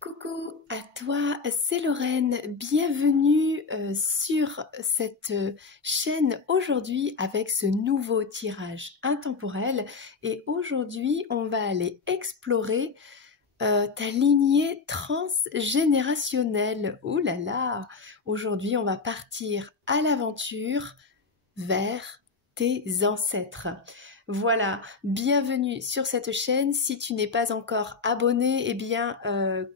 Coucou à toi, c'est Lorraine. Bienvenue sur cette chaîne aujourd'hui avec ce nouveau tirage intemporel. Et aujourd'hui, on va aller explorer ta lignée transgénérationnelle. Ouh là là! Aujourd'hui, on va partir à l'aventure vers tes ancêtres. Voilà, bienvenue sur cette chaîne. Si tu n'es pas encore abonné, eh bien,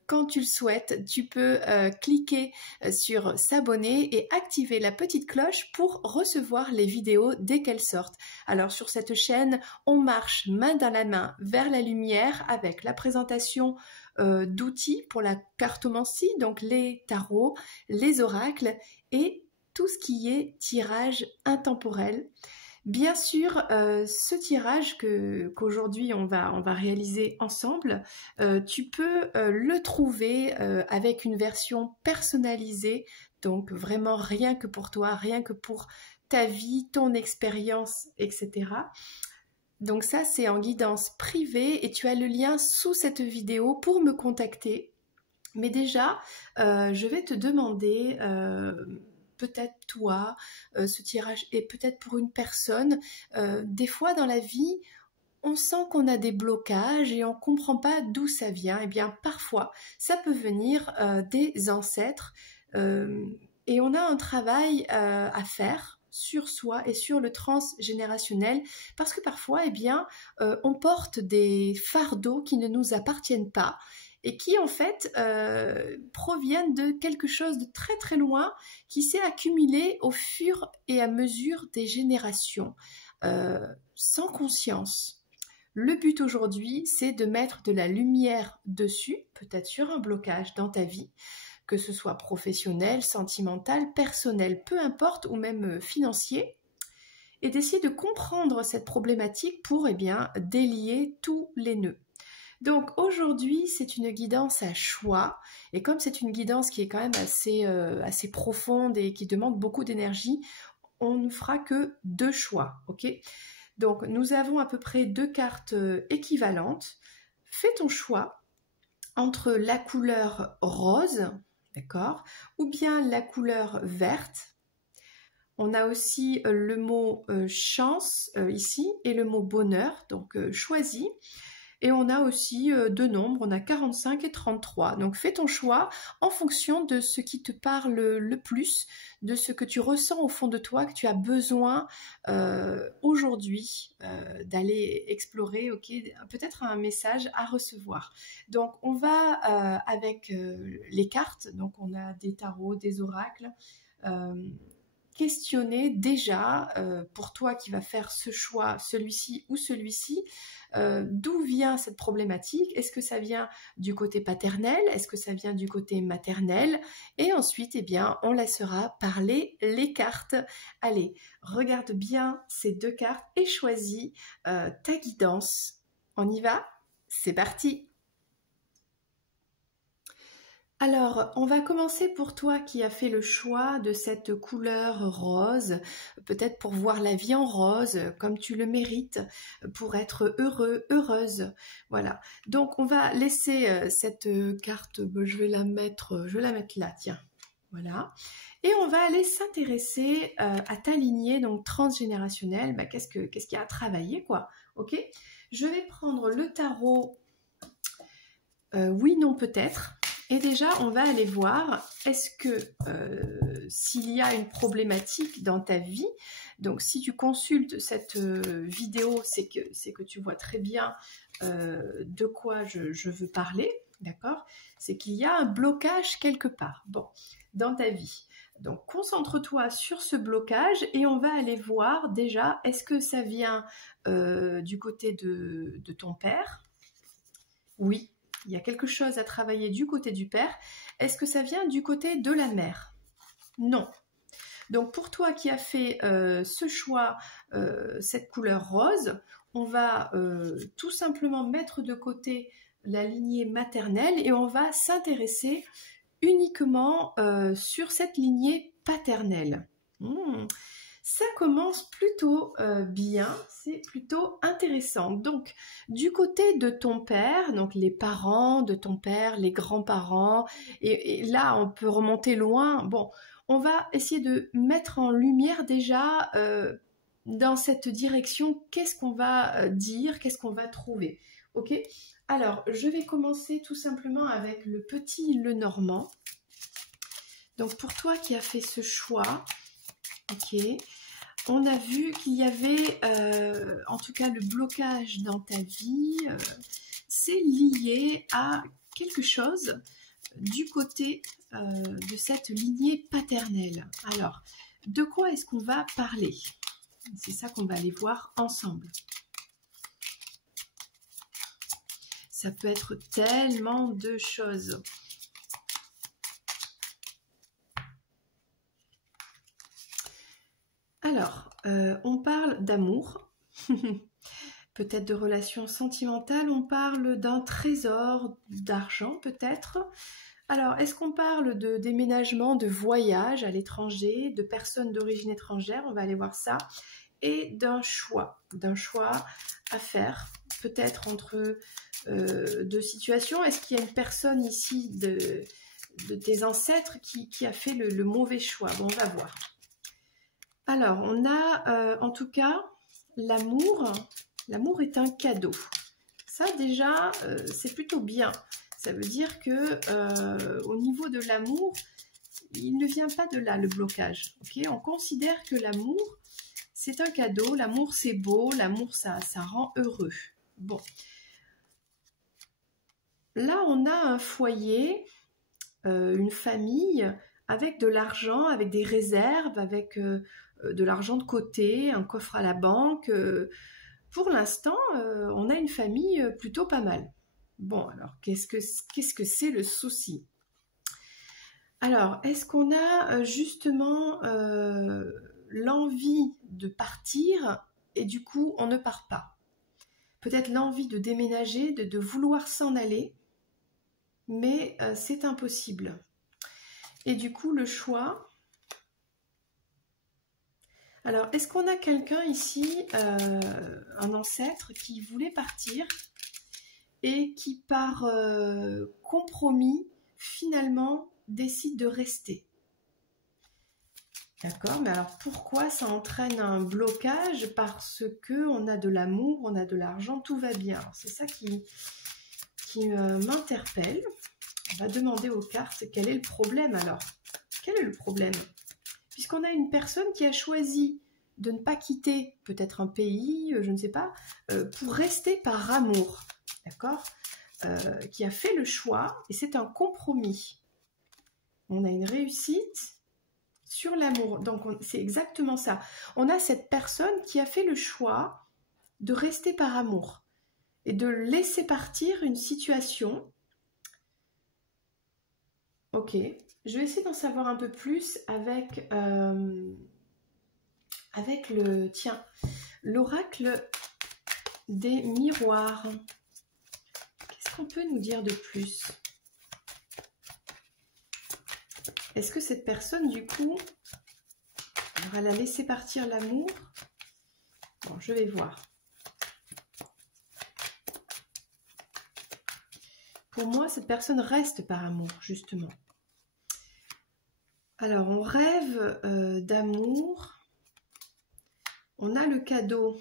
quand tu le souhaites, tu peux cliquer sur s'abonner et activer la petite cloche pour recevoir les vidéos dès qu'elles sortent. Alors, sur cette chaîne, on marche main dans la main vers la lumière avec la présentation d'outils pour la cartomancie, donc les tarots, les oracles et tout ce qui est tirage intemporel. Bien sûr, ce tirage qu'aujourd'hui on va réaliser ensemble, tu peux le trouver avec une version personnalisée, donc vraiment rien que pour toi, rien que pour ta vie, ton expérience, etc. Donc ça, c'est en guidance privée et tu as le lien sous cette vidéo pour me contacter. Mais déjà, je vais te demander... peut-être toi, ce tirage est peut-être pour une personne. Des fois dans la vie, on sent qu'on a des blocages et on ne comprend pas d'où ça vient. Eh bien, parfois, ça peut venir des ancêtres et on a un travail à faire sur soi et sur le transgénérationnel parce que parfois, eh bien, on porte des fardeaux qui ne nous appartiennent pas et qui en fait proviennent de quelque chose de très très loin qui s'est accumulé au fur et à mesure des générations, sans conscience. Le but aujourd'hui, c'est de mettre de la lumière dessus, peut-être sur un blocage dans ta vie, que ce soit professionnel, sentimental, personnel, peu importe, ou même financier, et d'essayer de comprendre cette problématique pour délier tous les nœuds. Donc aujourd'hui, c'est une guidance à choix et comme c'est une guidance qui est quand même assez profonde et qui demande beaucoup d'énergie, on ne fera que 2 choix, ok? Donc nous avons à peu près 2 cartes équivalentes. Fais ton choix entre la couleur rose, d'accord, ou bien la couleur verte. On a aussi le mot chance ici et le mot bonheur, donc choisis. Et on a aussi 2 nombres, on a 45 et 33. Donc fais ton choix en fonction de ce qui te parle le plus, de ce que tu ressens au fond de toi, que tu as besoin aujourd'hui d'aller explorer, ok, peut-être un message à recevoir. Donc on va avec les cartes, donc on a des tarots, des oracles, questionner déjà pour toi qui va faire ce choix, celui-ci ou celui-ci, d'où vient cette problématique? Est-ce que ça vient du côté paternel? Est-ce que ça vient du côté maternel? Et ensuite, eh bien, on laissera parler les cartes. Allez, regarde bien ces 2 cartes et choisis ta guidance. On y va? C'est parti! Alors, on va commencer pour toi qui as fait le choix de cette couleur rose, peut-être pour voir la vie en rose, comme tu le mérites, pour être heureux, heureuse. Voilà. Donc, on va laisser cette carte, je vais la mettre là, tiens. Voilà. Et on va aller s'intéresser à ta lignée, donc transgénérationnelle. Qu'est-ce qu'il y a à travailler, quoi? Ok? Je vais prendre le tarot oui, non, peut-être. Et déjà, on va aller voir, est-ce que s'il y a une problématique dans ta vie, donc si tu consultes cette vidéo, c'est que tu vois très bien de quoi je veux parler, d'accord? C'est qu'il y a un blocage quelque part, bon, dans ta vie. Donc, concentre-toi sur ce blocage et on va aller voir déjà, est-ce que ça vient du côté de ton père? Oui. Il y a quelque chose à travailler du côté du père. Est-ce que ça vient du côté de la mère? Non. Donc pour toi qui as fait ce choix, cette couleur rose, on va tout simplement mettre de côté la lignée maternelle et on va s'intéresser uniquement sur cette lignée paternelle. Ça commence plutôt bien, c'est plutôt intéressant. Donc, du côté de ton père, donc les parents de ton père, les grands-parents, et là, on peut remonter loin. Bon, on va essayer de mettre en lumière déjà dans cette direction, qu'est-ce qu'on va dire, qu'est-ce qu'on va trouver. Ok? Alors, je vais commencer tout simplement avec le petit Lenormand. Donc, pour toi qui as fait ce choix, ok, on a vu qu'il y avait, en tout cas, le blocage dans ta vie, c'est lié à quelque chose du côté de cette lignée paternelle. Alors, de quoi est-ce qu'on va parler? C'est ça qu'on va aller voir ensemble. Ça peut être tellement de choses. Alors, on parle d'amour, peut-être de relations sentimentales, on parle d'un trésor, d'argent peut-être. Alors, est-ce qu'on parle de déménagement, de voyage à l'étranger, de personnes d'origine étrangère? On va aller voir ça. Et d'un choix à faire, peut-être entre deux situations. Est-ce qu'il y a une personne ici de tes ancêtres qui a fait le mauvais choix? Bon, on va voir. Alors, on a en tout cas l'amour. L'amour est un cadeau. Ça déjà, c'est plutôt bien. Ça veut dire que au niveau de l'amour, il ne vient pas de là le blocage. Okay, on considère que l'amour, c'est un cadeau. L'amour, c'est beau. L'amour, ça rend heureux. Bon. Là, on a un foyer, une famille avec de l'argent, avec des réserves, avec de l'argent de côté, un coffre à la banque. Pour l'instant, on a une famille plutôt pas mal. Bon, alors, qu'est-ce que c'est le souci? Alors, est-ce qu'on a justement l'envie de partir et du coup, on ne part pas? Peut-être l'envie de déménager, de vouloir s'en aller, mais c'est impossible. Et du coup, le choix... Alors, est-ce qu'on a quelqu'un ici, un ancêtre, qui voulait partir et qui, par compromis, finalement, décide de rester? D'accord, mais alors pourquoi ça entraîne un blocage? Parce qu'on a de l'amour, on a de l'argent, tout va bien. C'est ça qui m'interpelle. On va demander aux cartes quel est le problème alors. Quel est le problème? Puisqu'on a une personne qui a choisi de ne pas quitter peut-être un pays, je ne sais pas, pour rester par amour, d'accord, qui a fait le choix, et c'est un compromis. On a une réussite sur l'amour, donc c'est exactement ça. On a cette personne qui a fait le choix de rester par amour et de laisser partir une situation. Ok. Je vais essayer d'en savoir un peu plus avec l'oracle des miroirs. Qu'est-ce qu'on peut nous dire de plus? Est-ce que cette personne, du coup, elle a laissé partir l'amour? Bon, je vais voir. Pour moi, cette personne reste par amour, justement. Alors, on rêve d'amour. On a le cadeau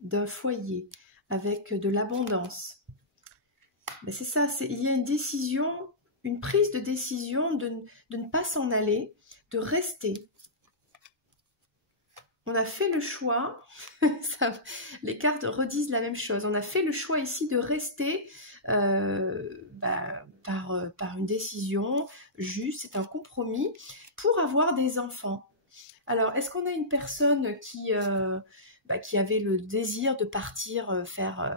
d'un foyer avec de l'abondance. C'est ça, il y a une décision, une prise de décision de ne pas s'en aller, de rester. On a fait le choix, les cartes redisent la même chose, on a fait le choix ici de rester par une décision juste, c'est un compromis pour avoir des enfants. Alors, est-ce qu'on a une personne qui avait le désir de partir faire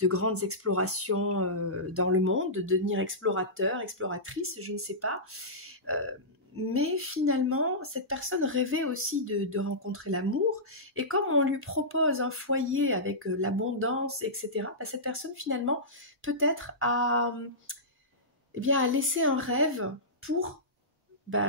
de grandes explorations dans le monde, de devenir explorateur, exploratrice, je ne sais pas. Mais finalement, cette personne rêvait aussi de rencontrer l'amour. Et comme on lui propose un foyer avec l'abondance, etc., cette personne finalement peut-être a laissé un rêve pour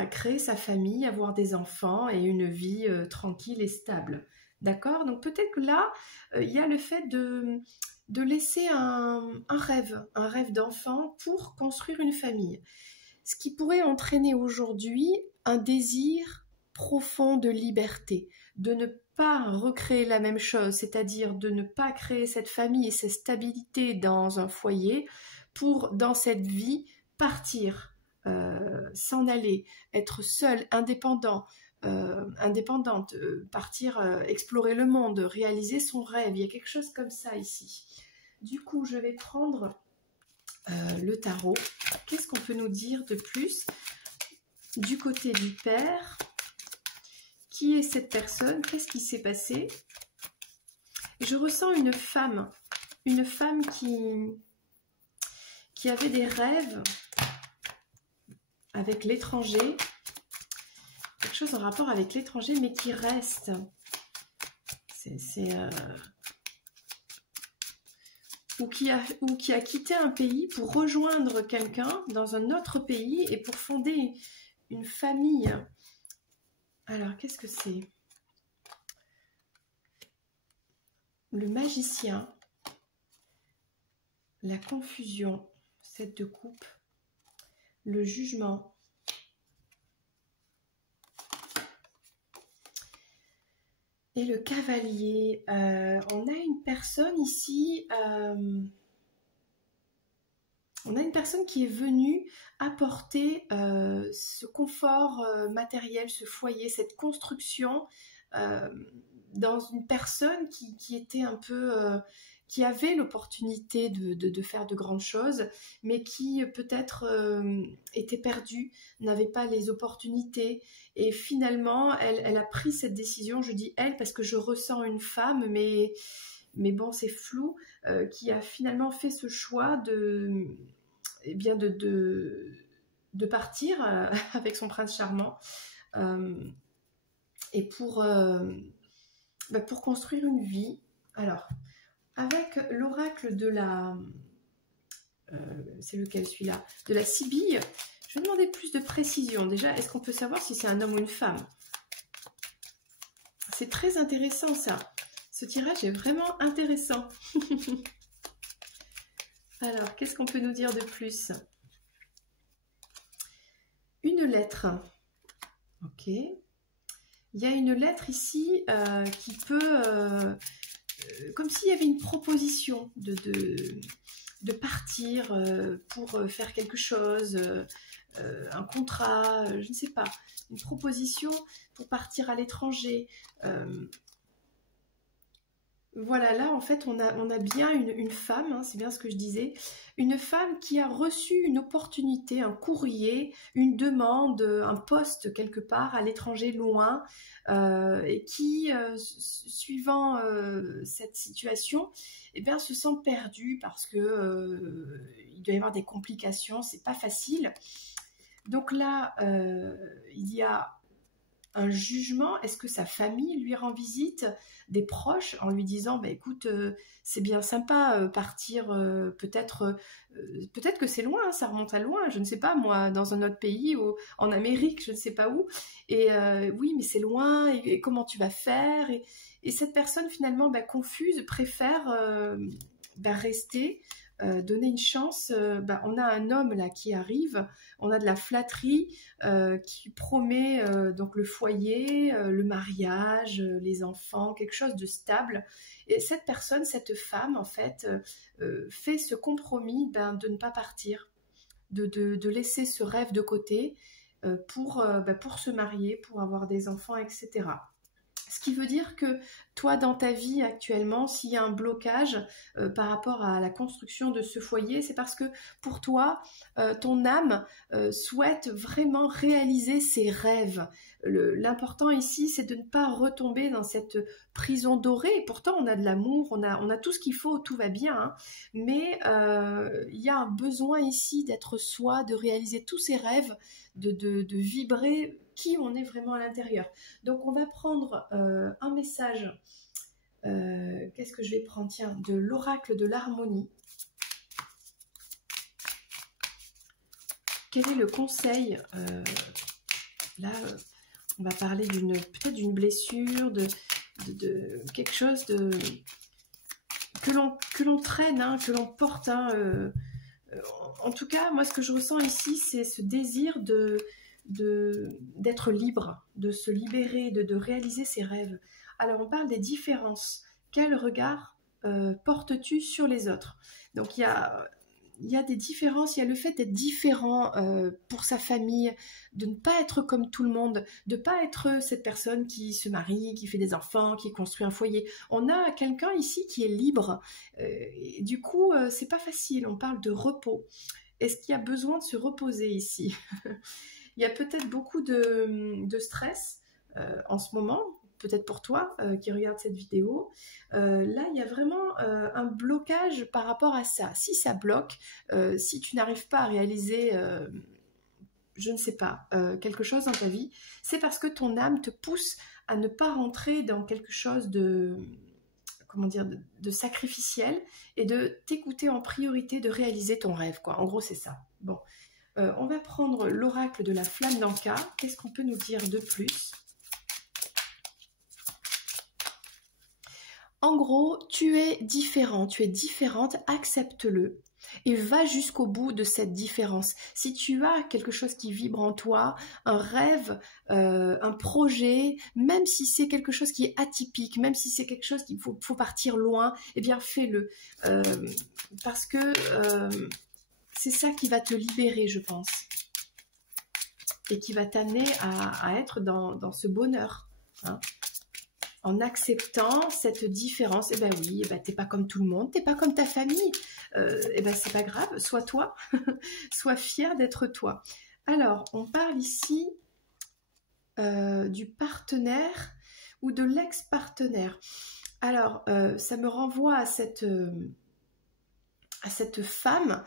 créer sa famille, avoir des enfants et une vie tranquille et stable. D'accord? Donc peut-être que là, il y a le fait de laisser un rêve d'enfant pour construire une famille. Ce qui pourrait entraîner aujourd'hui un désir profond de liberté, de ne pas recréer la même chose, c'est-à-dire de ne pas créer cette famille et cette stabilité dans un foyer pour, dans cette vie, partir, s'en aller, être seul, indépendante, partir explorer le monde, réaliser son rêve. Il y a quelque chose comme ça ici. Du coup, je vais prendre le tarot. Qu'est-ce qu'on peut nous dire de plus du côté du père? Qui est cette personne? Qu'est-ce qui s'est passé? Je ressens une femme qui avait des rêves avec l'étranger, quelque chose en rapport avec l'étranger, mais qui reste. Ou qui a quitté un pays pour rejoindre quelqu'un dans un autre pays et pour fonder une famille. Alors, qu'est-ce que c'est? Le magicien, la confusion, 7 de coupe, le jugement, et le cavalier. On a une personne ici, on a une personne qui est venue apporter ce confort matériel, ce foyer, cette construction dans une personne qui était un peu... qui avait l'opportunité de faire de grandes choses, mais qui peut-être était perdue, n'avait pas les opportunités. Et finalement, elle a pris cette décision, je dis elle parce que je ressens une femme, mais bon, c'est flou, qui a finalement fait ce choix de partir avec son prince charmant et pour construire une vie. Alors, avec l'oracle de la... c'est lequel celui-là? De la Sibylle. Je vais demander plus de précision. Déjà, est-ce qu'on peut savoir si c'est un homme ou une femme? C'est très intéressant ça. Ce tirage est vraiment intéressant. Alors, qu'est-ce qu'on peut nous dire de plus? Une lettre. Ok. Il y a une lettre ici qui peut... comme s'il y avait une proposition de partir pour faire quelque chose, un contrat, je ne sais pas, une proposition pour partir à l'étranger. Voilà, là en fait on a bien une femme, hein, c'est bien ce que je disais, une femme qui a reçu une opportunité, un courrier, une demande, un poste quelque part à l'étranger loin, et qui, suivant cette situation, eh bien, se sent perdue parce que il doit y avoir des complications, c'est pas facile. Donc là, il y a un jugement. Est-ce que sa famille lui rend visite, des proches, en lui disant bah, écoute, c'est bien sympa partir, peut-être que c'est loin, hein, ça remonte à loin, je ne sais pas moi, dans un autre pays ou en Amérique, je ne sais pas où, et oui mais c'est loin, et comment tu vas faire, et cette personne finalement confuse préfère rester, donner une chance. On a un homme là qui arrive, on a de la flatterie qui promet donc le foyer, le mariage, les enfants, quelque chose de stable. Et cette personne, cette femme en fait, fait ce compromis de ne pas partir, de laisser ce rêve de côté pour se marier, pour avoir des enfants, etc. Ce qui veut dire que toi, dans ta vie actuellement, s'il y a un blocage par rapport à la construction de ce foyer, c'est parce que pour toi, ton âme souhaite vraiment réaliser ses rêves. L'important ici, c'est de ne pas retomber dans cette prison dorée. Pourtant, on a de l'amour, on a tout ce qu'il faut, tout va bien. Hein. Mais il y a un besoin ici d'être soi, de réaliser tous ses rêves, de vibrer qui on est vraiment à l'intérieur. Donc on va prendre un message, qu'est-ce que je vais prendre? Tiens, de l'oracle de l'harmonie. Quel est le conseil là, on va parler peut-être d'une blessure, de quelque chose que l'on traîne, hein, que l'on porte. Hein, en tout cas, moi, ce que je ressens ici, c'est ce désir d'être libre, de se libérer, de réaliser ses rêves. Alors, on parle des différences. Quel regard portes-tu sur les autres? Donc, il y a des différences, il y a le fait d'être différent pour sa famille, de ne pas être comme tout le monde, de ne pas être cette personne qui se marie, qui fait des enfants, qui construit un foyer. On a quelqu'un ici qui est libre. Et du coup, c'est pas facile, on parle de repos. Est-ce qu'il y a besoin de se reposer ici? Il y a peut-être beaucoup de stress en ce moment, peut-être pour toi qui regarde cette vidéo. Là, il y a vraiment un blocage par rapport à ça. Si ça bloque, si tu n'arrives pas à réaliser, je ne sais pas, quelque chose dans ta vie, c'est parce que ton âme te pousse à ne pas rentrer dans quelque chose de, comment dire, de sacrificiel et de t'écouter en priorité, de réaliser ton rêve, quoi. En gros, c'est ça. Bon. On va prendre l'oracle de la flamme d'Anka. Qu'est-ce qu'on peut nous dire de plus? En gros, tu es différent, tu es différente, accepte-le et va jusqu'au bout de cette différence. Si tu as quelque chose qui vibre en toi, un rêve, un projet, même si c'est quelque chose qui est atypique, même si c'est quelque chose qu'il faut partir loin, eh bien fais-le. Parce que c'est ça qui va te libérer, je pense. Et qui va t'amener à être dans ce bonheur. Hein. En acceptant cette différence, eh ben oui, eh ben t'es pas comme tout le monde, t'es pas comme ta famille, eh ben c'est pas grave, sois toi, sois fier d'être toi. Alors, on parle ici du partenaire ou de l'ex-partenaire. Alors, ça me renvoie à cette femme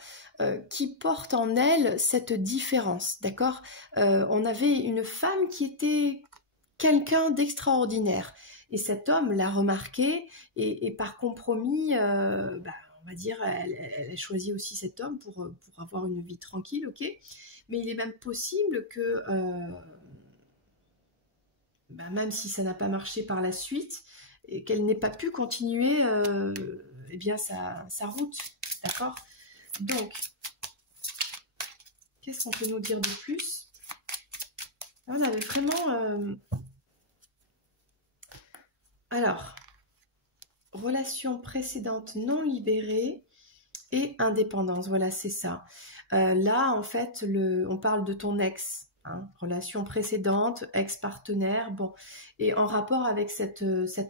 qui porte en elle cette différence, d'accord? On avait une femme qui était quelqu'un d'extraordinaire. Et cet homme l'a remarqué et par compromis, on va dire, elle a choisi aussi cet homme pour avoir une vie tranquille, ok? Mais il est même possible que, même si ça n'a pas marché par la suite, et qu'elle n'ait pas pu continuer eh bien, sa route, d'accord? Donc, qu'est-ce qu'on peut nous dire de plus? On avait vraiment... Alors, relation précédente non libérée et indépendance, voilà, c'est ça. Là, en fait, on parle de ton ex, hein, relation précédente, ex-partenaire, bon, et en rapport avec cet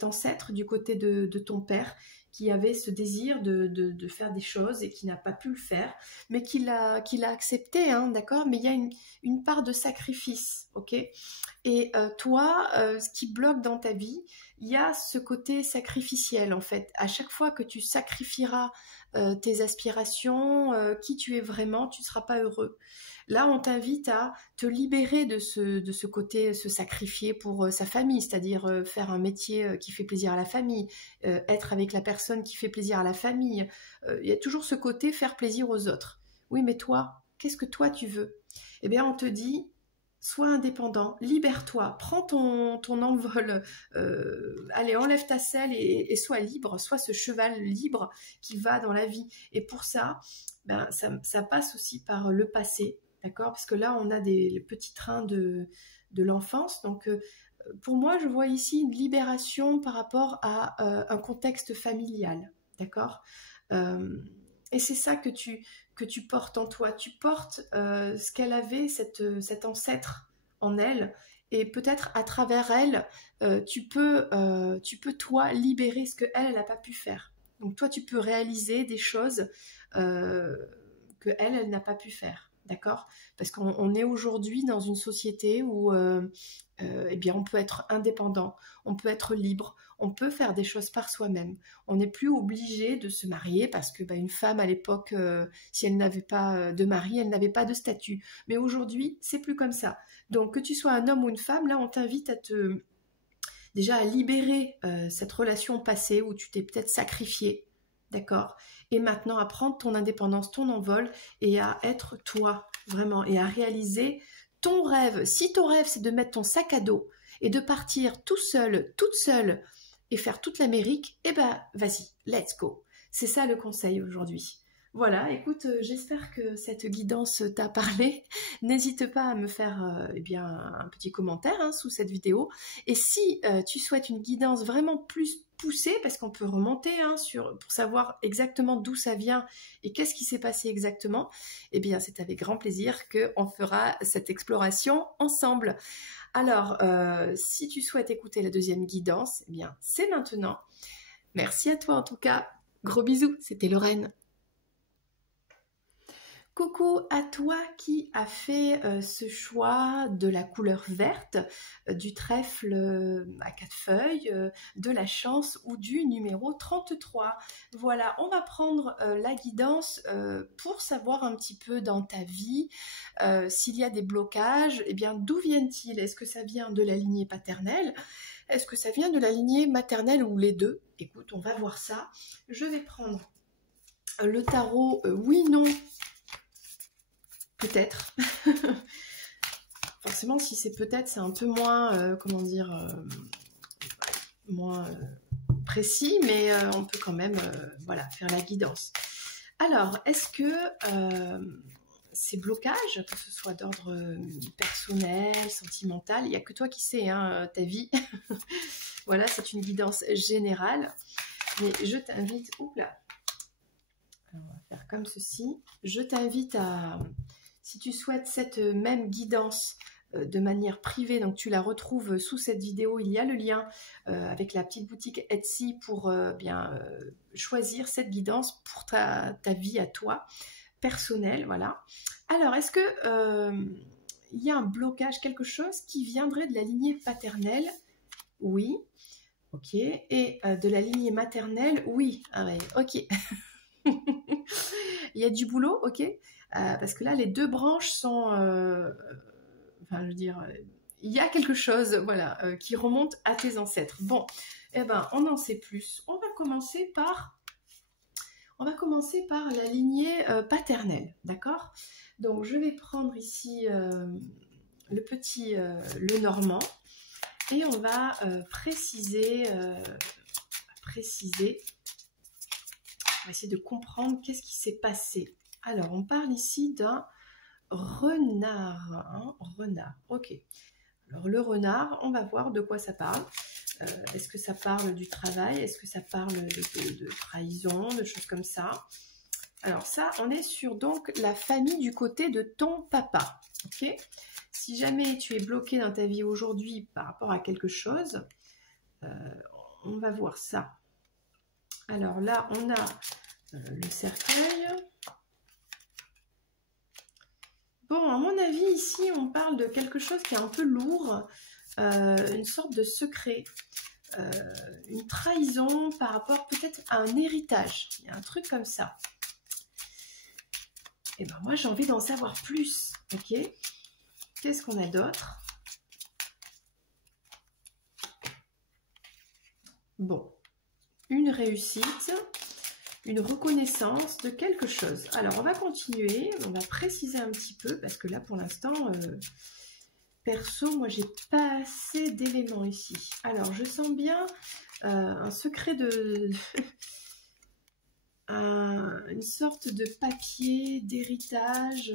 ancêtre du côté de ton père qui avait ce désir de faire des choses et qui n'a pas pu le faire, mais qui l'a accepté, hein, d'accord? Mais il y a une part de sacrifice, ok? Et toi, ce qui bloque dans ta vie, il y a ce côté sacrificiel, en fait. À chaque fois que tu sacrifieras tes aspirations, qui tu es vraiment, tu ne seras pas heureux. Là, on t'invite à te libérer de ce côté, se sacrifier pour sa famille, c'est-à-dire faire un métier qui fait plaisir à la famille, être avec la personne qui fait plaisir à la famille. Il y a toujours ce côté faire plaisir aux autres. Oui, mais toi, qu'est-ce que toi tu veux? Eh bien, on te dit, sois indépendant, libère-toi, prends ton envol, allez, enlève ta selle et sois libre, sois ce cheval libre qui va dans la vie. Et pour ça, ça passe aussi par le passé, d'accord? Parce que là, on a les petits trains de l'enfance. Donc, pour moi, je vois ici une libération par rapport à un contexte familial, d'accord? Et c'est ça que tu portes en toi. Tu portes ce qu'elle avait, cet ancêtre en elle. Et peut-être à travers elle, tu peux toi libérer ce qu'elle n'a pas pu faire. Donc toi, tu peux réaliser des choses que elle n'a pas pu faire. D'accord? Parce qu'on est aujourd'hui dans une société où eh bien, on peut être indépendant, on peut être libre, on peut faire des choses par soi-même. On n'est plus obligé de se marier parce que une femme à l'époque, si elle n'avait pas de mari, elle n'avait pas de statut. Mais aujourd'hui, c'est plus comme ça. Donc que tu sois un homme ou une femme, là, on t'invite déjà à libérer cette relation passée où tu t'es peut-être sacrifié, d'accord? Et maintenant à prendre ton indépendance, ton envol et à être toi, vraiment, et à réaliser ton rêve, si ton rêve c'est de mettre ton sac à dos et de partir tout seul, toute seule et faire toute l'Amérique, eh ben vas-y, let's go. C'est ça le conseil aujourd'hui. Voilà, écoute, j'espère que cette guidance t'a parlé. N'hésite pas à me faire eh bien, un petit commentaire hein, sous cette vidéo. Et si tu souhaites une guidance vraiment plus poussée, parce qu'on peut remonter hein, pour savoir exactement d'où ça vient et qu'est-ce qui s'est passé exactement, eh bien c'est avec grand plaisir qu'on fera cette exploration ensemble. Alors, si tu souhaites écouter la deuxième guidance, eh bien c'est maintenant. Merci à toi en tout cas. Gros bisous, c'était Lorraine. Coucou à toi qui a fait ce choix de la couleur verte, du trèfle à 4 feuilles, de la chance ou du numéro 33. Voilà, on va prendre la guidance pour savoir un petit peu dans ta vie s'il y a des blocages, eh bien d'où viennent-ils? Est-ce que ça vient de la lignée paternelle? Est-ce que ça vient de la lignée maternelle ou les deux? Écoute, on va voir ça. Je vais prendre le tarot oui, non. Peut-être. Forcément, si c'est peut-être, c'est un peu moins, comment dire, moins précis, mais on peut quand même voilà, faire la guidance. Alors, est-ce que ces blocages, que ce soit d'ordre personnel, sentimental, il n'y a que toi qui sais hein, ta vie. Voilà, c'est une guidance générale. Mais je t'invite... Oups là. Alors, on va faire comme ceci. Je t'invite à... Si tu souhaites cette même guidance de manière privée, donc tu la retrouves sous cette vidéo, il y a le lien avec la petite boutique Etsy pour choisir cette guidance pour ta vie à toi, personnelle, voilà. Alors, est-ce que il y a un blocage, quelque chose qui viendrait de la lignée paternelle? Oui, ok. Et de la lignée maternelle? Oui, ah ouais, ok. Il y a du boulot, ok. Parce que là, les deux branches sont... enfin, je veux dire, il y a quelque chose, voilà, qui remonte à tes ancêtres. Bon, eh ben, on en sait plus. On va commencer par la lignée paternelle, d'accord? Donc, je vais prendre ici le petit, le normand, et on va préciser, on va essayer de comprendre qu'est-ce qui s'est passé. Alors, on parle ici d'un renard. Hein, renard, ok. Alors, le renard, on va voir de quoi ça parle. Est-ce que ça parle du travail? Est-ce que ça parle de trahison, de choses comme ça? Alors ça, on est sur donc la famille du côté de ton papa. Ok. Si jamais tu es bloqué dans ta vie aujourd'hui par rapport à quelque chose, on va voir ça. Alors là, on a le cercueil. Bon, à mon avis, ici, on parle de quelque chose qui est un peu lourd, une sorte de secret, une trahison par rapport peut-être à un héritage. Il y a un truc comme ça. Et ben moi, j'ai envie d'en savoir plus, ok? Qu'est-ce qu'on a d'autre? Bon, une réussite, une reconnaissance de quelque chose. Alors, on va continuer, on va préciser un petit peu, parce que là, pour l'instant, perso, moi, j'ai pas assez d'éléments ici. Alors, je sens bien un secret de... une sorte de papier, d'héritage,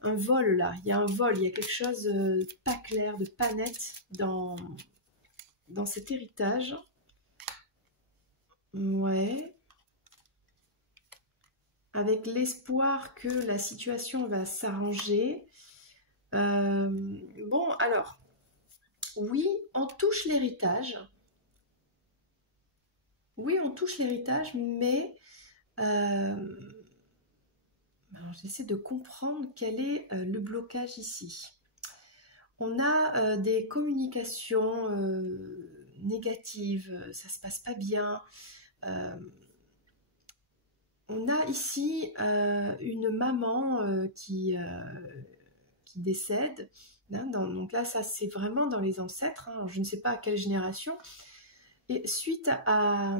un vol là. Il y a un vol, il y a quelque chose de pas clair, de pas net dans cet héritage. Ouais. Avec l'espoir que la situation va s'arranger. Bon, alors, oui, on touche l'héritage. Oui, on touche l'héritage, mais j'essaie de comprendre quel est le blocage ici. On a des communications négatives, ça se passe pas bien. On a ici une maman qui décède. Hein, donc là, ça c'est vraiment dans les ancêtres. Hein, je ne sais pas à quelle génération. Et suite à...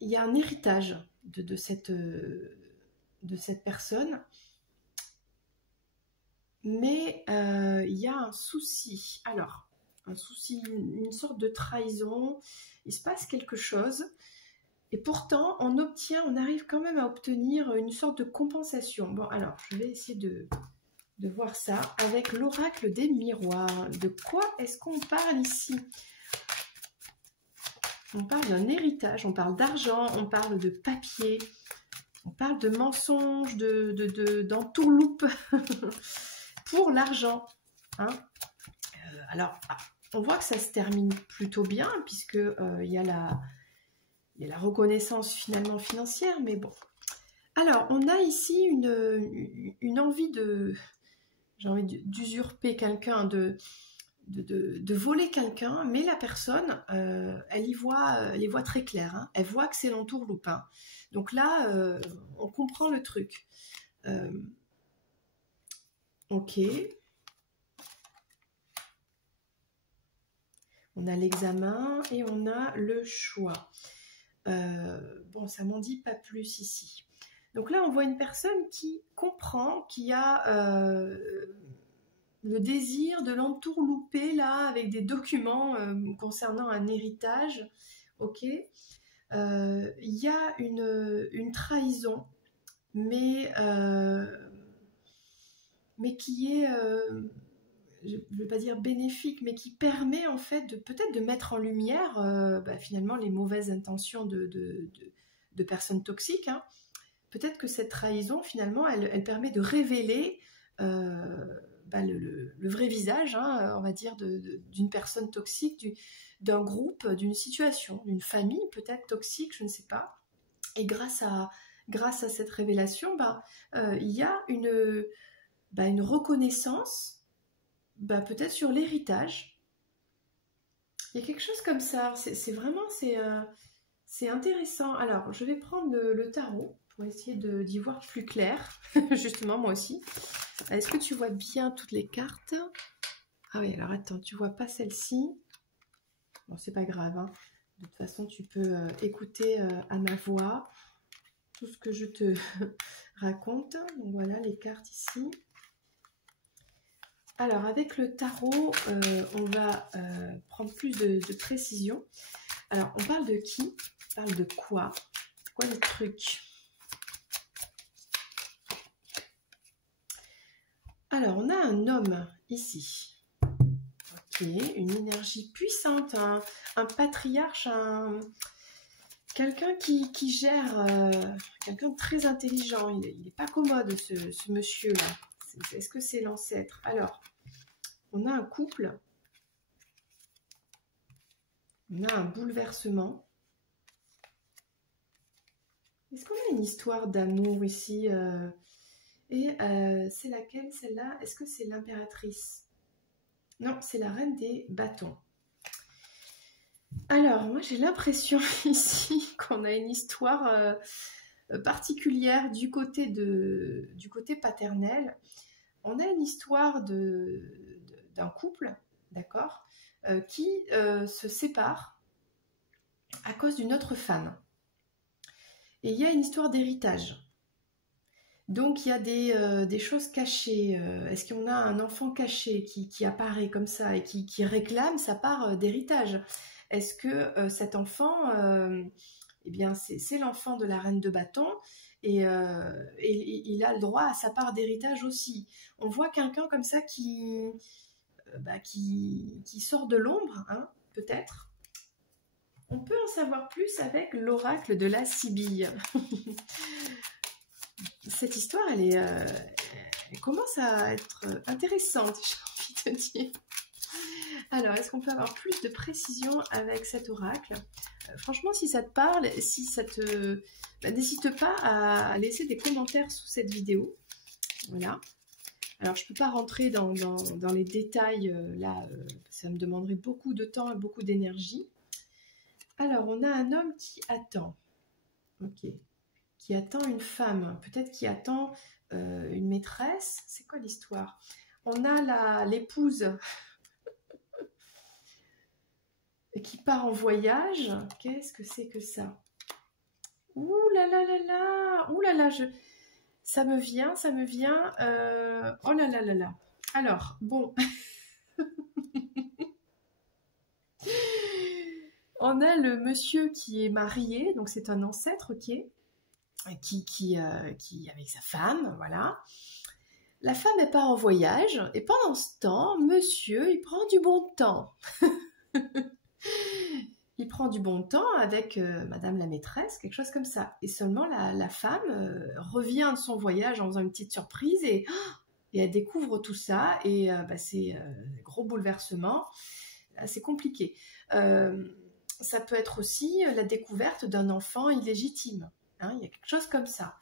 il y a un héritage de cette personne. mais il y a un souci. Alors, un souci, une sorte de trahison. Il se passe quelque chose. Et pourtant, on arrive quand même à obtenir une sorte de compensation. Bon, alors, je vais essayer de voir ça avec l'oracle des miroirs. De quoi est-ce qu'on parle ici? On parle d'un héritage, on parle d'argent, on parle de papier, on parle de mensonges, d'entourloupe pour l'argent. Hein, alors, on voit que ça se termine plutôt bien, puisque il y a la reconnaissance finalement financière, mais bon. Alors, on a ici une envie j'ai envie d'usurper quelqu'un, de voler quelqu'un, mais la personne, elle y voit très clair. Hein. Elle voit que c'est l'entourloupe. Hein. Donc là, on comprend le truc. Ok. On a l'examen et on a le choix. Bon, ça m'en dit pas plus ici. Donc là, on voit une personne qui comprend, qui a le désir de l'entourlouper là avec des documents concernant un héritage. Ok. Il y a une trahison, mais qui est, je ne veux pas dire bénéfique, mais qui permet en fait peut-être de mettre en lumière finalement les mauvaises intentions de personnes toxiques. Hein. Peut-être que cette trahison finalement, elle permet de révéler le vrai visage, hein, on va dire, d'une personne toxique, d'un groupe, d'une situation, d'une famille peut-être toxique, je ne sais pas. Et grâce à cette révélation, il y a une reconnaissance, peut-être sur l'héritage. Il y a quelque chose comme ça. C'est vraiment, c'est intéressant. Alors, je vais prendre le tarot pour essayer d'y voir plus clair. Justement, moi aussi. Est-ce que tu vois bien toutes les cartes? Ah oui, alors attends, tu vois pas celle-ci? Bon, c'est pas grave. Hein. De toute façon, tu peux écouter à ma voix tout ce que je te raconte. Donc voilà les cartes ici. Alors, avec le tarot, on va prendre plus de précision. Alors, on parle de qui? On parle de quoi? Quoi les trucs? Alors, on a un homme ici. Ok, une énergie puissante, un patriarche, quelqu'un qui gère, quelqu'un de très intelligent. Il n'est pas commode, ce monsieur-là. Est-ce que c'est l'ancêtre? Alors, on a un couple. On a un bouleversement. Est-ce qu'on a une histoire d'amour ici Et c'est laquelle, celle-là? Est-ce que c'est l'impératrice? Non, c'est la reine des bâtons. Alors, moi j'ai l'impression ici qu'on a une histoire particulière du côté paternel. On a une histoire d'un couple, d'accord, qui se sépare à cause d'une autre femme. Et il y a une histoire d'héritage. Donc il y a des choses cachées. Est-ce qu'on a un enfant caché qui apparaît comme ça et qui réclame sa part d'héritage? Est-ce que cet enfant, eh bien c'est l'enfant de la reine de bâton et il a le droit à sa part d'héritage aussi. On voit quelqu'un comme ça qui sort de l'ombre, hein, peut-être. On peut en savoir plus avec l'oracle de la Sibylle. Cette histoire, elle commence à être intéressante, j'ai envie de dire. Alors, est-ce qu'on peut avoir plus de précision avec cet oracle? Franchement, si ça te parle, si ça te... n'hésite pas à laisser des commentaires sous cette vidéo. Voilà. Alors, je ne peux pas rentrer dans les détails, là, ça me demanderait beaucoup de temps et beaucoup d'énergie. Alors, on a un homme qui attend. Ok. Qui attend une femme, peut-être qui attend une maîtresse. C'est quoi l'histoire? On a l'épouse qui part en voyage. Qu'est-ce que c'est que ça? Ouh là là là là! Ouh là là, ça me vient. Oh là là là là! Alors, bon, on a le monsieur qui est marié, donc c'est un ancêtre qui avec sa femme, voilà. La femme, elle part en voyage, et pendant ce temps, monsieur, il prend du bon temps. Il prend du bon temps avec madame la maîtresse, quelque chose comme ça. Et seulement la femme revient de son voyage en faisant une petite surprise, et elle découvre tout ça, et c'est gros bouleversement. C'est compliqué. Ça peut être aussi la découverte d'un enfant illégitime. Hein, il y a quelque chose comme ça.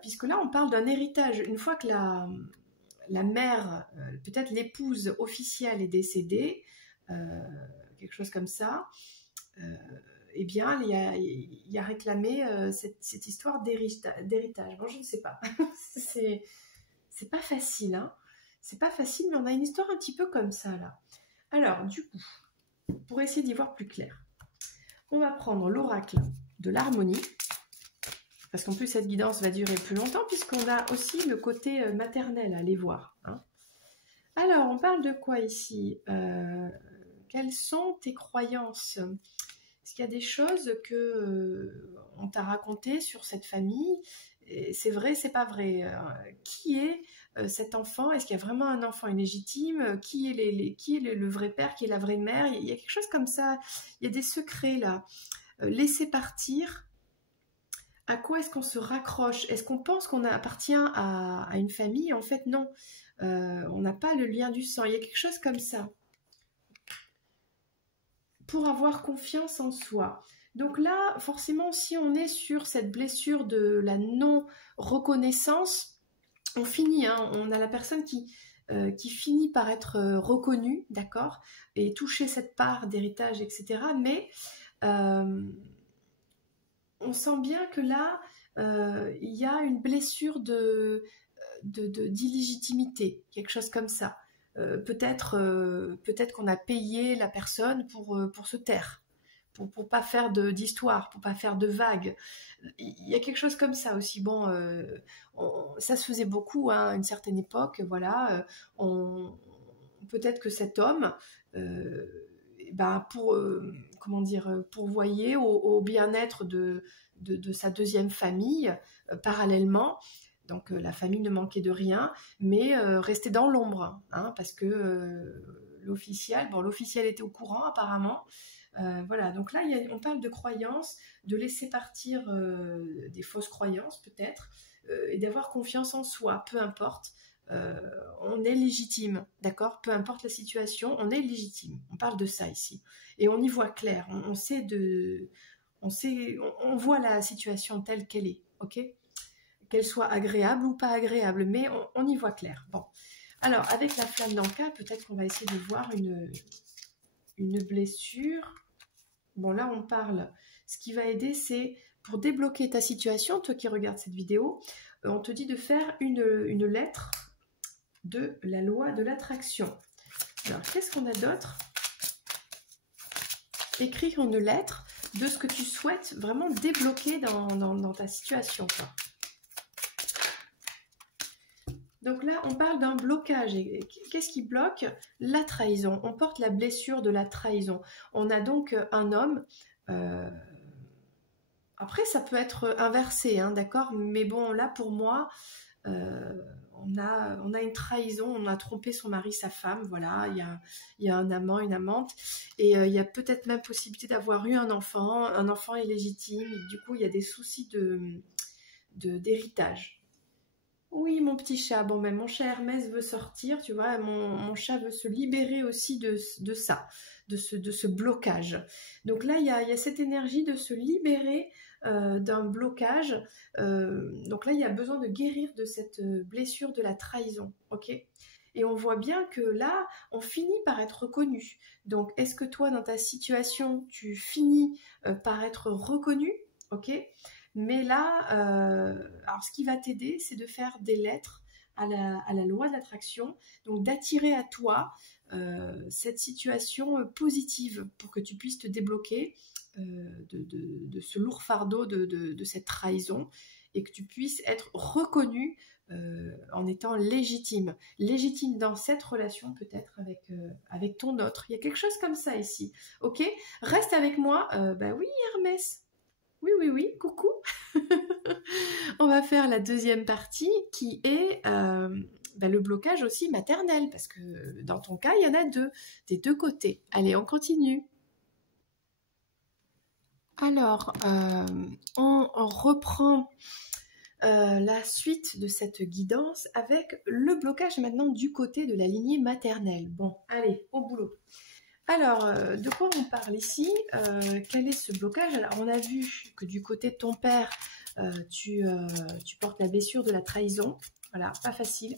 Puisque là, on parle d'un héritage. Une fois que la mère, peut-être l'épouse officielle est décédée, quelque chose comme ça, eh bien, il y a réclamé cette histoire d'héritage. Bon, je ne sais pas. c'est pas facile, hein. C'est pas facile, mais on a une histoire un petit peu comme ça, là. Alors, du coup, pour essayer d'y voir plus clair, on va prendre l'oracle de l'harmonie, parce qu'en plus, cette guidance va durer plus longtemps, puisqu'on a aussi le côté maternel à aller voir. Hein. Alors, on parle de quoi ici? Quelles sont tes croyances? Est-ce qu'il y a des choses que on t'a racontées sur cette famille? C'est vrai, c'est pas vrai. Qui est cet enfant? Est-ce qu'il y a vraiment un enfant illégitime? Qui est le vrai père? Qui est la vraie mère? Il y a quelque chose comme ça. Il y a des secrets là. Laisser partir. À quoi est-ce qu'on se raccroche? Est-ce qu'on pense qu'on appartient à une famille? En fait, non. On n'a pas le lien du sang. Il y a quelque chose comme ça. Pour avoir confiance en soi. Donc là, forcément, si on est sur cette blessure de la non-reconnaissance, on finit, hein, on a la personne qui finit par être reconnue, d'accord, et toucher cette part d'héritage, etc. Mais on sent bien que là, il y a une blessure d'illégitimité, quelque chose comme ça. Peut-être qu'on a payé la personne pour se taire, pour pas faire d'histoire, pour pas faire de vagues. Il y a quelque chose comme ça aussi. Bon, ça se faisait beaucoup hein, à une certaine époque. Voilà, peut-être que cet homme, comment dire, pourvoyer au bien-être de sa deuxième famille parallèlement. Donc la famille ne manquait de rien, mais restait dans l'ombre, hein, parce que l'officiel était au courant apparemment. Voilà, donc là on parle de croyances, de laisser partir des fausses croyances peut-être, et d'avoir confiance en soi, peu importe. On est légitime, d'accord? Peu importe la situation, on est légitime. On parle de ça ici, et on y voit clair. On voit la situation telle qu'elle est, ok? Qu'elle soit agréable ou pas agréable, mais on y voit clair. Bon, alors avec la flamme d'Anka, peut-être qu'on va essayer de voir une blessure. Bon, là on parle, ce qui va aider, c'est pour débloquer ta situation, toi qui regardes cette vidéo, on te dit de faire une lettre de la loi de l'attraction. Alors, qu'est-ce qu'on a d'autre? Écrire une lettre de ce que tu souhaites vraiment débloquer dans ta situation, quoi. Donc là, on parle d'un blocage. Qu'est-ce qui bloque? La trahison. On porte la blessure de la trahison. On a donc un homme... Après, ça peut être inversé, hein, d'accord? Mais bon, là, pour moi, on a une trahison. On a trompé son mari, sa femme. Voilà, il y a un amant, une amante. Et il y a peut-être même possibilité d'avoir eu un enfant illégitime. Et du coup, il y a des soucis d'héritage. Oui, mon petit chat. Bon, mais mon chat Hermès veut sortir, tu vois. Mon chat veut se libérer aussi de ça, de ce blocage. Donc là, il y a cette énergie de se libérer d'un blocage. Donc là, il y a besoin de guérir de cette blessure de la trahison, ok? Et on voit bien que là, on finit par être reconnu. Donc, est-ce que toi, dans ta situation, tu finis par être reconnu, ok? Mais là, alors ce qui va t'aider, c'est de faire des lettres à la loi de l'attraction, donc d'attirer à toi cette situation positive pour que tu puisses te débloquer de ce lourd fardeau de cette trahison et que tu puisses être reconnu en étant légitime. Légitime dans cette relation peut-être avec ton autre. Il y a quelque chose comme ça ici. Ok? Reste avec moi. Bah oui, Hermès. Oui, oui, oui. Coucou. On va faire la deuxième partie qui est le blocage aussi maternel. Parce que dans ton cas, il y en a deux. Des deux côtés. Allez, on continue. Alors, on reprend la suite de cette guidance avec le blocage maintenant du côté de la lignée maternelle. Bon, allez, au boulot. Alors, de quoi on parle ici? Quel est ce blocage? Alors, on a vu que du côté de ton père, tu portes la blessure de la trahison. Voilà, pas facile.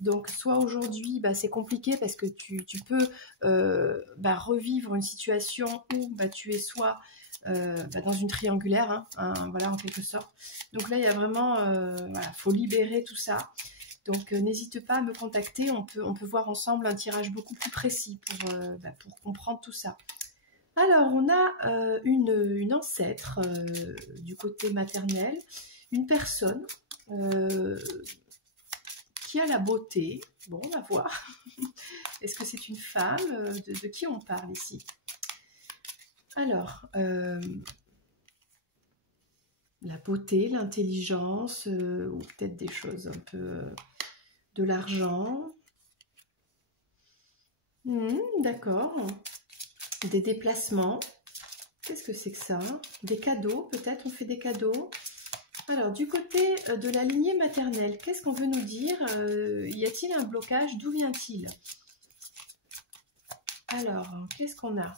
Donc, soit aujourd'hui, c'est compliqué parce que tu peux revivre une situation où tu es soit dans une triangulaire, voilà, en quelque sorte. Donc là, il y a vraiment, faut libérer tout ça. Donc n'hésite pas à me contacter, on peut voir ensemble un tirage beaucoup plus précis pour comprendre tout ça. Alors, on a une ancêtre du côté maternel, une personne qui a la beauté. Bon, on va voir. Est-ce que c'est une femme? De qui on parle ici? Alors, la beauté, l'intelligence, ou peut-être des choses un peu... de l'argent. D'accord. Des déplacements. Qu'est-ce que c'est que ça? Des cadeaux, peut-être on fait des cadeaux. Alors, du côté de la lignée maternelle, qu'est-ce qu'on veut nous dire? Y a-t-il un blocage? D'où vient-il? Alors, qu'est-ce qu'on a?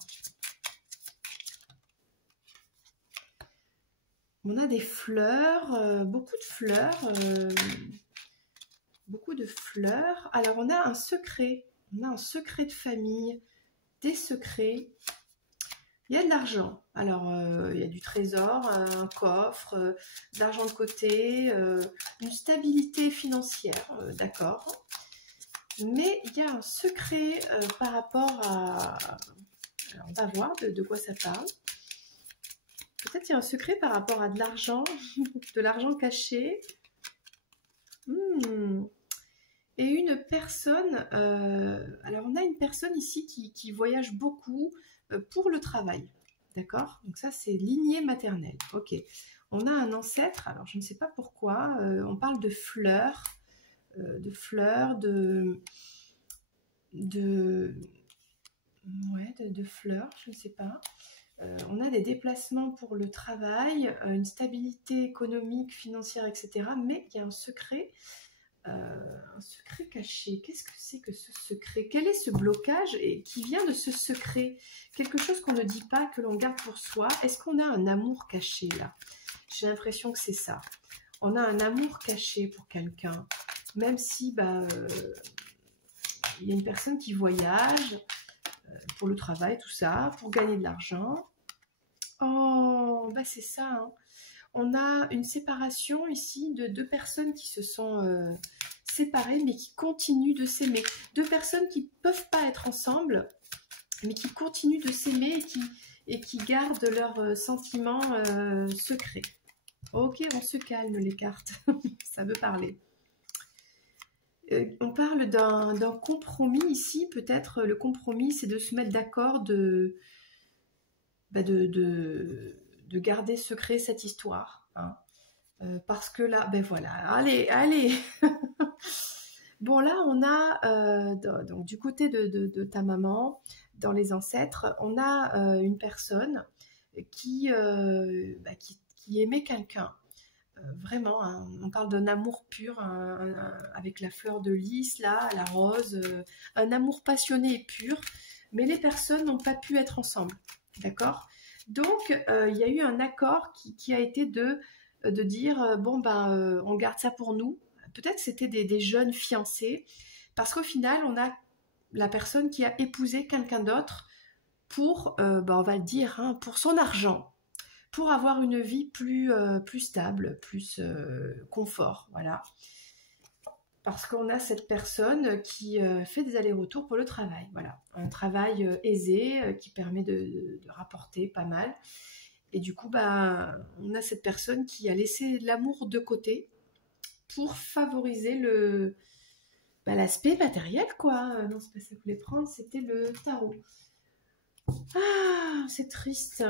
On a des fleurs, beaucoup de fleurs. Beaucoup de fleurs. Alors, on a un secret. On a un secret de famille. Des secrets. Il y a de l'argent. Alors, il y a du trésor, un coffre, de l'argent de côté, une stabilité financière, d'accord. Mais il y a un secret par rapport à... Alors, on va voir de quoi ça parle. Peut-être qu'il y a un secret par rapport à de l'argent caché. Et une personne, alors on a une personne ici qui voyage beaucoup pour le travail, d'accord? Donc ça c'est lignée maternelle, ok. On a un ancêtre, alors je ne sais pas pourquoi, on parle de fleurs, de fleurs, de fleurs, je ne sais pas. On a des déplacements pour le travail, une stabilité économique, financière, etc. Mais il y a un secret caché. Qu'est-ce que c'est que ce secret? Quel est ce blocage et qui vient de ce secret? Quelque chose qu'on ne dit pas, que l'on garde pour soi. Est-ce qu'on a un amour caché là? J'ai l'impression que c'est ça. On a un amour caché pour quelqu'un. Même si il y a une personne qui voyage pour le travail, tout ça, pour gagner de l'argent. Oh, c'est ça. Hein. On a une séparation ici de deux personnes qui se sont séparées, mais qui continuent de s'aimer. Deux personnes qui ne peuvent pas être ensemble, mais qui continuent de s'aimer et qui gardent leurs sentiments secrets. Ok, on se calme les cartes, ça veut parler. On parle d'un compromis ici, peut-être le compromis c'est de se mettre d'accord de garder secret cette histoire. Hein. Parce que là, voilà, allez Bon là on a, donc du côté de ta maman, dans les ancêtres, on a une personne qui aimait quelqu'un. Vraiment, hein, on parle d'un amour pur, avec la fleur de lys, là, la rose, un amour passionné et pur, mais les personnes n'ont pas pu être ensemble, d'accord? Donc, il y a eu un accord qui a été de dire, on garde ça pour nous. Peut-être que c'était des jeunes fiancés, parce qu'au final, on a la personne qui a épousé quelqu'un d'autre pour, on va le dire, hein, pour son argent, pour avoir une vie plus stable, plus confort, voilà. Parce qu'on a cette personne qui fait des allers-retours pour le travail, voilà. Un travail aisé qui permet de rapporter pas mal. Et du coup, bah, on a cette personne qui a laissé l'amour de côté pour favoriser l'aspect matériel, quoi. Non, c'est pas ça que je voulais prendre, c'était le tarot. Ah, c'est triste,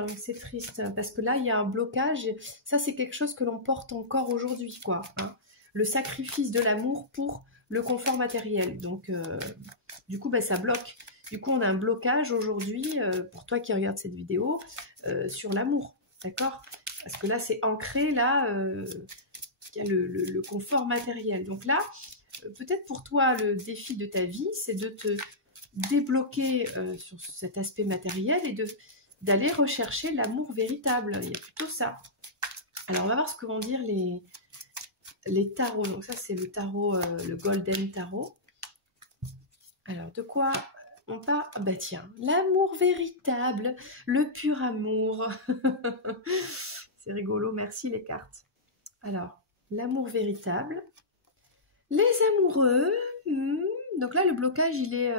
parce que là, il y a un blocage. Ça, c'est quelque chose que l'on porte encore aujourd'hui, quoi. Hein. Le sacrifice de l'amour pour le confort matériel. Donc, du coup, bah, ça bloque. Du coup, on a un blocage aujourd'hui, pour toi qui regardes cette vidéo, sur l'amour, d'accord? Parce que là, c'est ancré, là, il y a le confort matériel. Donc là, peut-être pour toi, le défi de ta vie, c'est de te débloquer sur cet aspect matériel et d'aller rechercher l'amour véritable. Il y a plutôt ça. Alors, on va voir ce que vont dire les tarots. Donc ça, c'est le tarot, le Golden Tarot. Alors, de quoi on parle? Bah tiens, l'amour véritable, le pur amour. C'est rigolo, merci les cartes. Alors, l'amour véritable, les amoureux. Donc là, le blocage, il est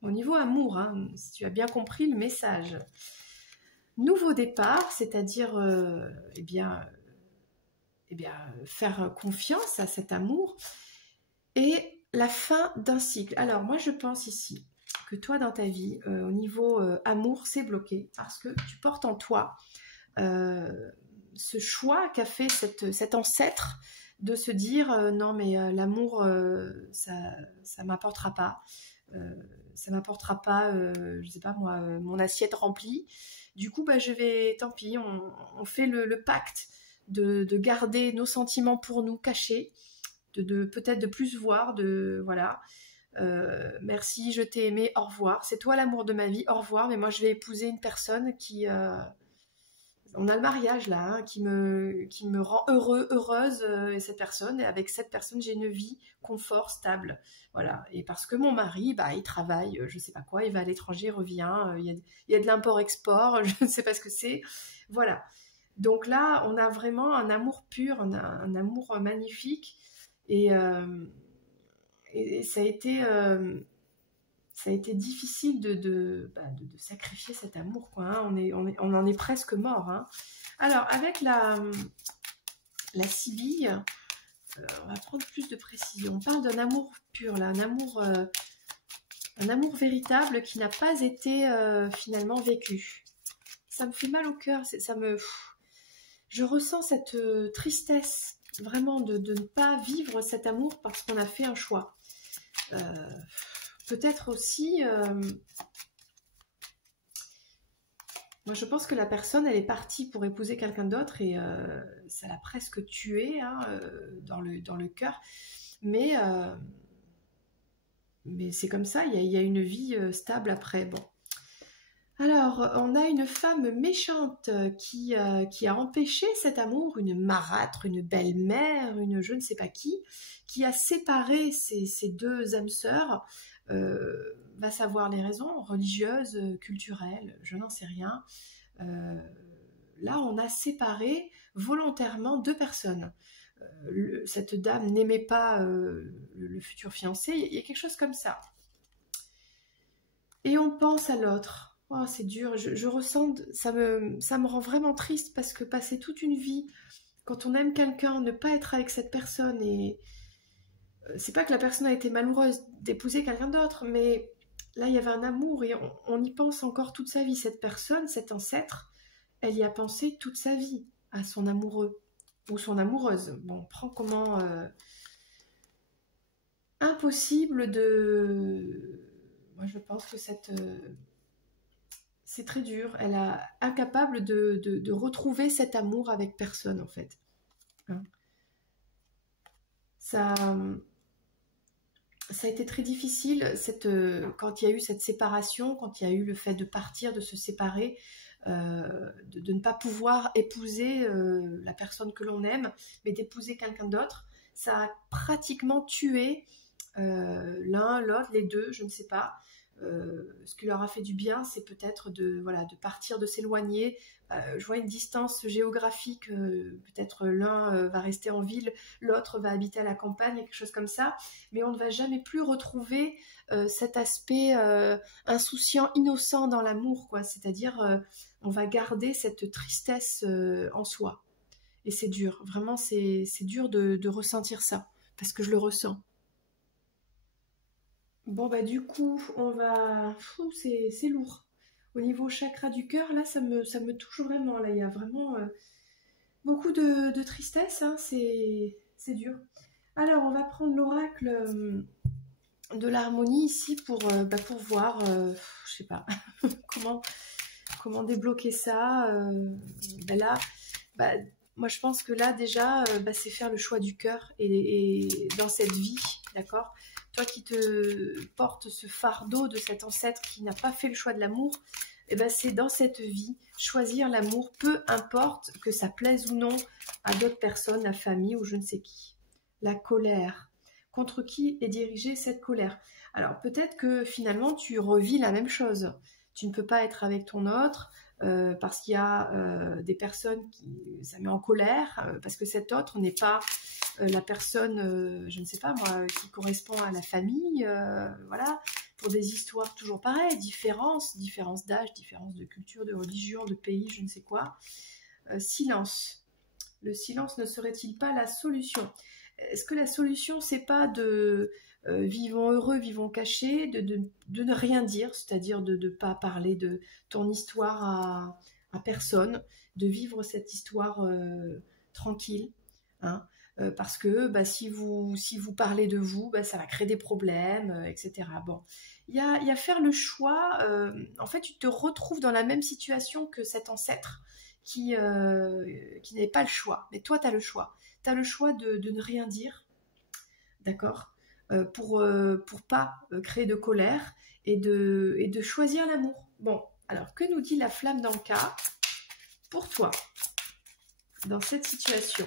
au niveau amour, hein, si tu as bien compris le message. Nouveau départ, c'est-à-dire faire confiance à cet amour et la fin d'un cycle. Alors moi je pense ici que toi dans ta vie, au niveau amour, c'est bloqué parce que tu portes en toi ce choix qu'a fait cet ancêtre de se dire non mais l'amour ça m'apportera pas. Ça m'apportera pas, je sais pas moi, mon assiette remplie. Du coup, bah, tant pis, on fait le pacte de garder nos sentiments pour nous cachés, peut-être de plus voir, voilà. Merci, je t'ai aimé, au revoir. C'est toi l'amour de ma vie, au revoir. Mais moi, je vais épouser une personne qui... on a le mariage là, hein, qui me rend heureuse, et cette personne, et avec cette personne, j'ai une vie confort, stable. Voilà. Et parce que mon mari, bah, il travaille, je ne sais pas quoi, il va à l'étranger, il revient, il y a de l'import-export, je ne sais pas ce que c'est. Voilà. Donc là, on a vraiment un amour pur, un amour magnifique. Et ça a été difficile de sacrifier cet amour, quoi. Hein. On en est presque mort. Hein. Alors, avec la Sibylle, on va prendre plus de précision. On parle d'un amour pur, là, un amour véritable qui n'a pas été finalement vécu. Ça me fait mal au cœur. Je ressens cette tristesse, vraiment, de ne pas vivre cet amour parce qu'on a fait un choix. Peut-être aussi, moi je pense que la personne elle est partie pour épouser quelqu'un d'autre et ça l'a presque tuée, hein, dans le cœur, mais c'est comme ça, il y a une vie stable après. Bon. Alors, on a une femme méchante qui a empêché cet amour, une marâtre, une belle-mère, une je ne sais pas qui a séparé ces deux âmes sœurs. Va savoir les raisons religieuses, culturelles, je n'en sais rien. Là, on a séparé volontairement deux personnes. Cette dame n'aimait pas le futur fiancé, il y a quelque chose comme ça. Et on pense à l'autre. Oh, c'est dur, je ressens, ça me rend vraiment triste parce que passer toute une vie, quand on aime quelqu'un, ne pas être avec cette personne et c'est pas que la personne a été malheureuse d'épouser quelqu'un d'autre, mais là il y avait un amour et on y pense encore toute sa vie. Cette personne, cet ancêtre, elle y a pensé toute sa vie à son amoureux ou son amoureuse. Bon, on prend comment impossible de... Moi je pense que c'est très dur. Elle est incapable de retrouver cet amour avec personne en fait. Hein. Ça a été très difficile quand il y a eu cette séparation, quand il y a eu le fait de partir, de se séparer, de ne pas pouvoir épouser la personne que l'on aime, mais d'épouser quelqu'un d'autre. Ça a pratiquement tué l'un, l'autre, les deux, je ne sais pas. ce qui leur a fait du bien, c'est peut-être voilà, de partir, de s'éloigner. Je vois une distance géographique, peut-être l'un va rester en ville, l'autre va habiter à la campagne, quelque chose comme ça, mais on ne va jamais plus retrouver cet aspect insouciant, innocent dans l'amour, quoi. C'est-à-dire, on va garder cette tristesse en soi. Et c'est dur, vraiment, c'est dur de ressentir ça, parce que je le ressens. Bon, bah du coup, on va... C'est lourd. Au niveau chakra du cœur, là, ça me touche vraiment. Là, il y a vraiment beaucoup de tristesse, hein, c'est dur. Alors, on va prendre l'oracle de l'harmonie ici pour voir, je sais pas, comment, comment débloquer ça. Ben là, bah, moi, je pense que là, déjà, c'est faire le choix du cœur et dans cette vie, d'accord? Toi qui te portes ce fardeau de cet ancêtre qui n'a pas fait le choix de l'amour, eh ben c'est dans cette vie, choisir l'amour, peu importe que ça plaise ou non à d'autres personnes, la famille ou je ne sais qui. La colère. Contre qui est dirigée cette colère? Alors peut-être que finalement tu revis la même chose. Tu ne peux pas être avec ton autre parce qu'il y a des personnes qui ça met en colère, parce que cet autre n'est pas la personne, je ne sais pas moi, qui correspond à la famille, voilà, pour des histoires toujours pareilles, différence d'âge, différence de culture, de religion, de pays, je ne sais quoi. Silence. Le silence ne serait-il pas la solution? Est-ce que la solution, c'est pas de vivons heureux, vivons cachés, de ne rien dire, c'est-à-dire de ne pas parler de ton histoire à personne, de vivre cette histoire tranquille, hein, parce que si vous parlez de vous, ça va créer des problèmes, etc. Bon, il y a faire le choix. En fait, tu te retrouves dans la même situation que cet ancêtre qui n'avait pas le choix. Mais toi, tu as le choix. Tu as le choix de ne rien dire, d'accord, pour pas créer de colère et de choisir l'amour. Bon, alors, que nous dit la flamme d'Anka pour toi, dans cette situation,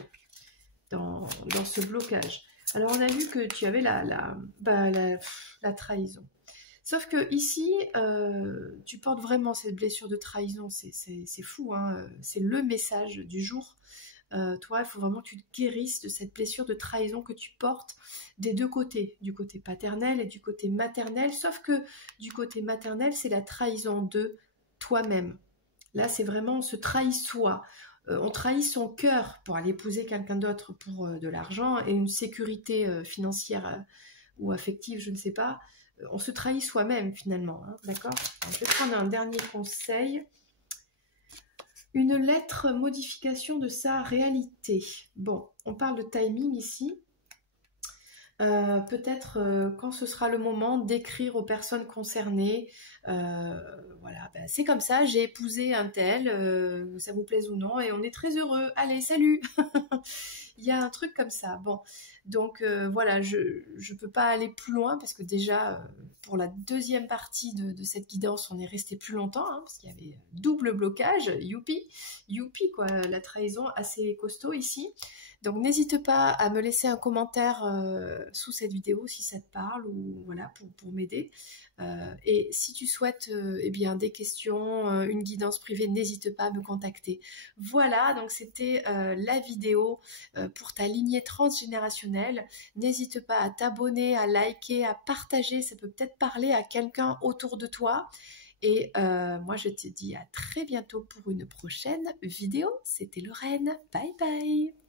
dans ce blocage? Alors, on a vu que tu avais la trahison. Sauf que ici, tu portes vraiment cette blessure de trahison, c'est fou, hein, c'est le message du jour. Toi, il faut vraiment que tu te guérisses de cette blessure de trahison que tu portes des deux côtés, du côté paternel et du côté maternel, sauf que du côté maternel, c'est la trahison de toi-même. Là, c'est vraiment on se trahit soi. On trahit son cœur pour aller épouser quelqu'un d'autre pour de l'argent et une sécurité financière ou affective, je ne sais pas. On se trahit soi-même finalement, hein, d'accord? Je vais prendre un dernier conseil. Une lettre modification de sa réalité. Bon, on parle de timing ici. Peut-être quand ce sera le moment d'écrire aux personnes concernées. Voilà, c'est comme ça, j'ai épousé un tel, ça vous plaise ou non, et on est très heureux. Allez, salut. Il y a un truc comme ça. Bon, donc voilà, je ne peux pas aller plus loin parce que déjà, pour la deuxième partie de cette guidance, on est resté plus longtemps, hein, parce qu'il y avait double blocage, youpi quoi, la trahison assez costaud ici. Donc n'hésite pas à me laisser un commentaire sous cette vidéo si ça te parle ou voilà pour m'aider. Et si tu souhaites eh bien des questions, une guidance privée, n'hésite pas à me contacter. Voilà, donc c'était la vidéo pour ta lignée transgénérationnelle. N'hésite pas à t'abonner, à liker, à partager, ça peut peut-être parler à quelqu'un autour de toi. Et moi je te dis à très bientôt pour une prochaine vidéo. C'était Lorraine, bye bye.